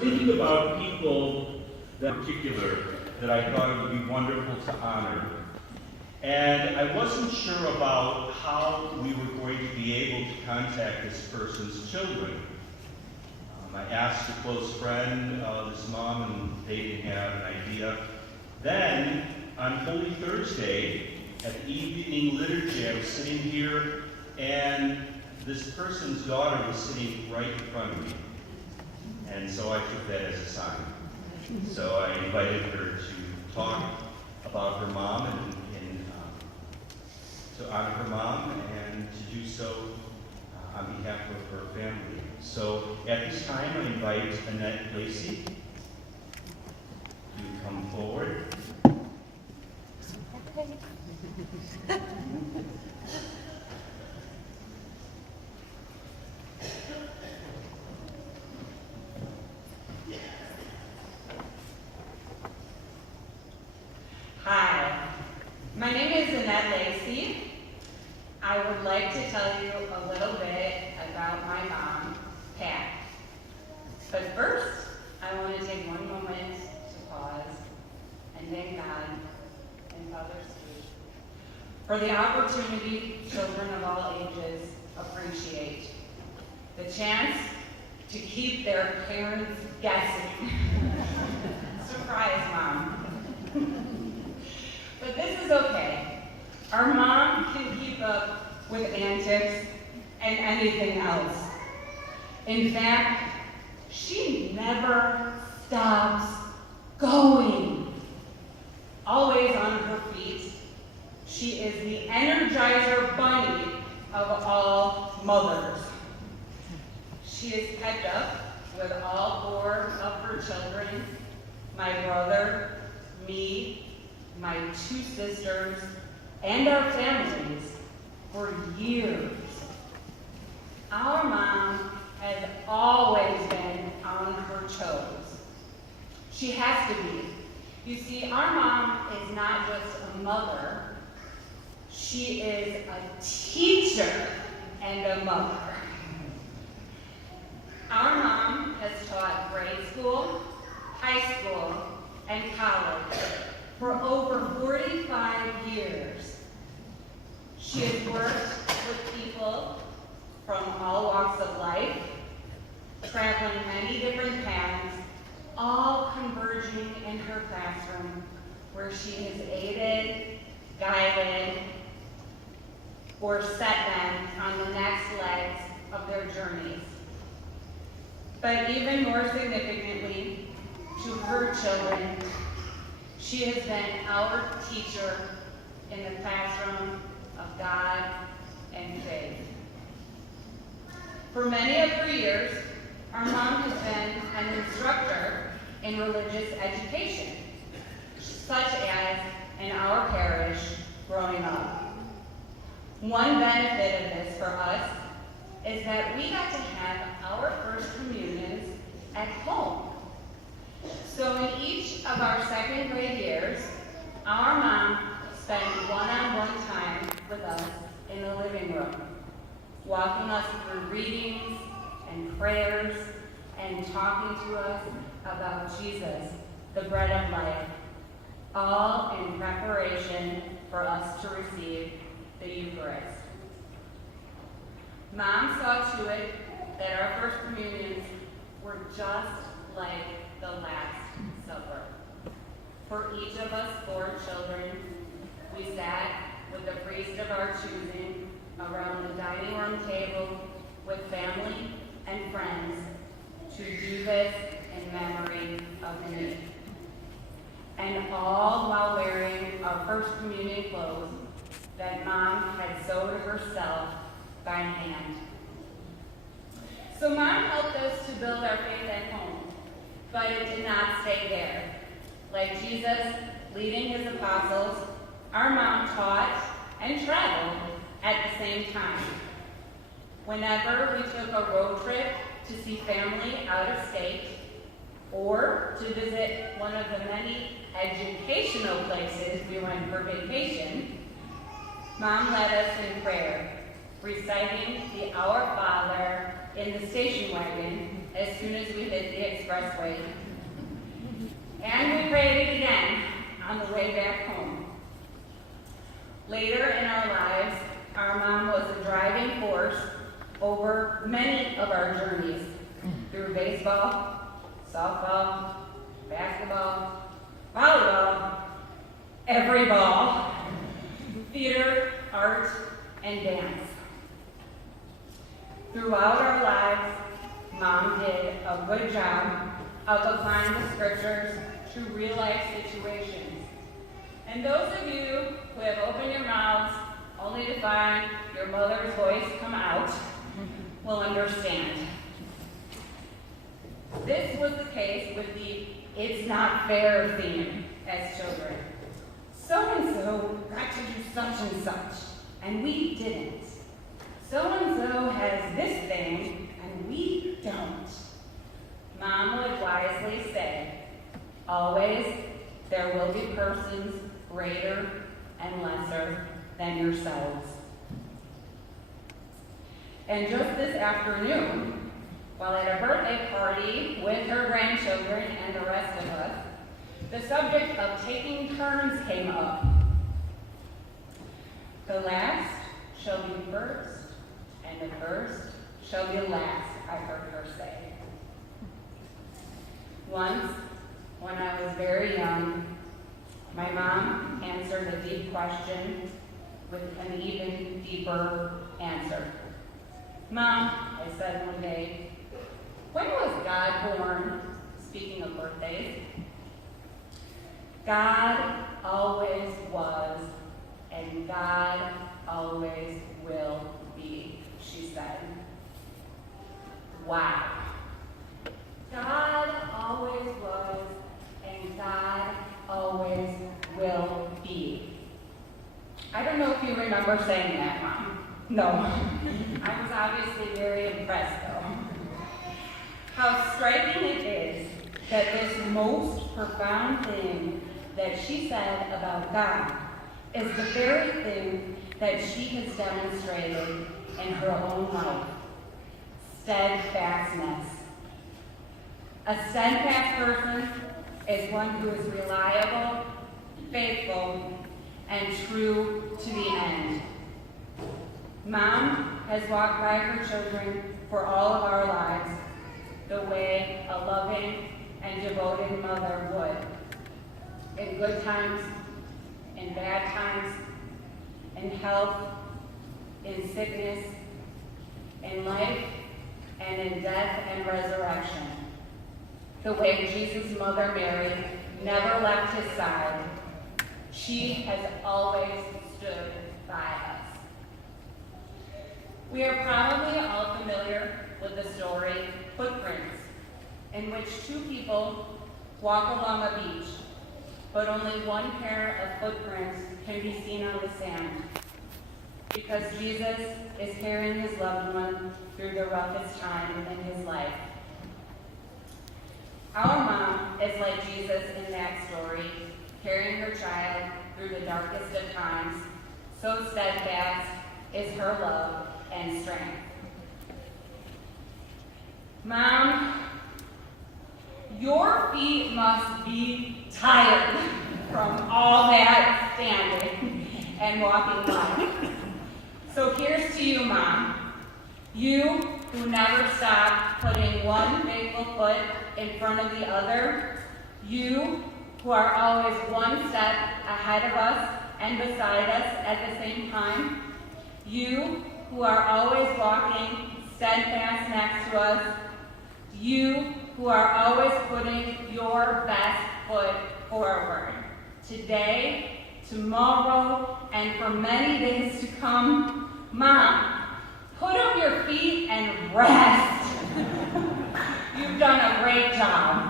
thinking about people that in particular that I thought it would be wonderful to honor. And I wasn't sure about how we were going to be able to contact this person's children. I asked a close friend, this mom, and they didn't have an idea. Then, on Holy Thursday, at the evening liturgy, I was sitting here, and this person's daughter was sitting right in front of me. And so I took that as a sign. So I invited her to talk about her mom and to honor her mom and to do so on behalf of her family. So at this time, I invite Annette Lacey to come forward. Hi, my name is Annette Lacey. I would like to tell you a little bit about my mom, Pat. But first, I want to take one moment to pause and thank God and Father Steve for the opportunity children of all ages appreciate. The chance to keep their parents guessing. Surprise, Mom. But this is okay. Our mom can keep up with antics and anything else. In fact, she never stops going. Always on her feet, she is the Energizer Bunny of all mothers. She is kept up with all 4 of her children, my brother, me, my 2 sisters, and our families for years. Our mom has always been on her toes. She has to be. You see, our mom is not just a mother, she is a teacher and a mother. Our mom has taught grade school, high school, and college for over 45 years. She has worked with people from all walks of life, traveling many different paths, all converging in her classroom, where she has aided, guided, or set them on the next legs of their journeys. But even more significantly, to her children, she has been our teacher in the classroom of God and faith. For many of her years, our mom has been an instructor in religious education, such as in our parish growing up. One benefit of this for us is that we got to have our first communions at home. So in each of our 2nd grade years, our mom spent one-on-one time with us in the living room, walking us through readings and prayers and talking to us about Jesus, the bread of life, all in preparation for us to receive the Eucharist. Mom saw to it that our first communions were just like the Last Supper. For each of us 4 children, we sat with the priest of our choosing around the dining room table with family and friends to do this in memory of me. And all while wearing our first communion clothes that Mom had sewed herself by hand. So Mom helped us to build our faith at home, but it did not stay there. Like Jesus leading his apostles, our mom taught and traveled at the same time. Whenever we took a road trip to see family out of state, or to visit one of the many educational places we went for vacation, Mom led us in prayer, reciting the Our Father in the station wagon as soon as we hit the expressway. And we prayed it again on the way back home. Later in our lives, our mom was a driving force over many of our journeys through baseball, softball, basketball, volleyball, every ball, theater, art, and dance. Throughout our lives, Mom did a good job of applying the scriptures to real-life situations. And those of you who have opened your mouths only to find your mother's voice come out will understand. This was the case with the "it's not fair" theme as children. So-and-so got to do such and such, and we didn't. So-and-so has this thing, and we don't. Mom would wisely say, always there will be persons greater and lesser than yourselves. And just this afternoon, while at a birthday party with her grandchildren and the rest of us, the subject of taking turns came up. The last shall be first, and the first shall be last, I heard her say. Once, when I was very young, my mom answered a deep question with an even deeper answer. "Mom," I said one day, "when was God born?" Speaking of birthdays. "God always was, and God always will be," she said. Wow. God always was, and God always will be. I don't know if you remember saying that, Mom. No. I was obviously very impressed, though. How striking it is that this most profound thing that she said about God is the very thing that she has demonstrated in her own life: steadfastness. A steadfast person is one who is reliable, faithful, and true to the end. Mom has walked by her children for all of our lives the way a loving and devoted mother would. In good times, in bad times, in health, in sickness, in life, and in death and resurrection. The way Jesus' mother Mary never left his side, she has always stood by us. We are probably all familiar with the story Footprints, in which two people walk along a beach, but only one pair of footprints can be seen on the sand, because Jesus is carrying his loved one through the roughest time in his life. Our mom is like Jesus in that story, carrying her child through the darkest of times. So steadfast is her love and strength. Mom, your feet must be tired from all that standing and walking by. So here's to you, Mom. You who never stop putting one faithful foot in front of the other. You who are always one step ahead of us and beside us at the same time. You who are always walking steadfast next to us. You who are always putting your best foot forward. Today, tomorrow, and for many days to come. Mom, put up your feet and rest. You've done a great job.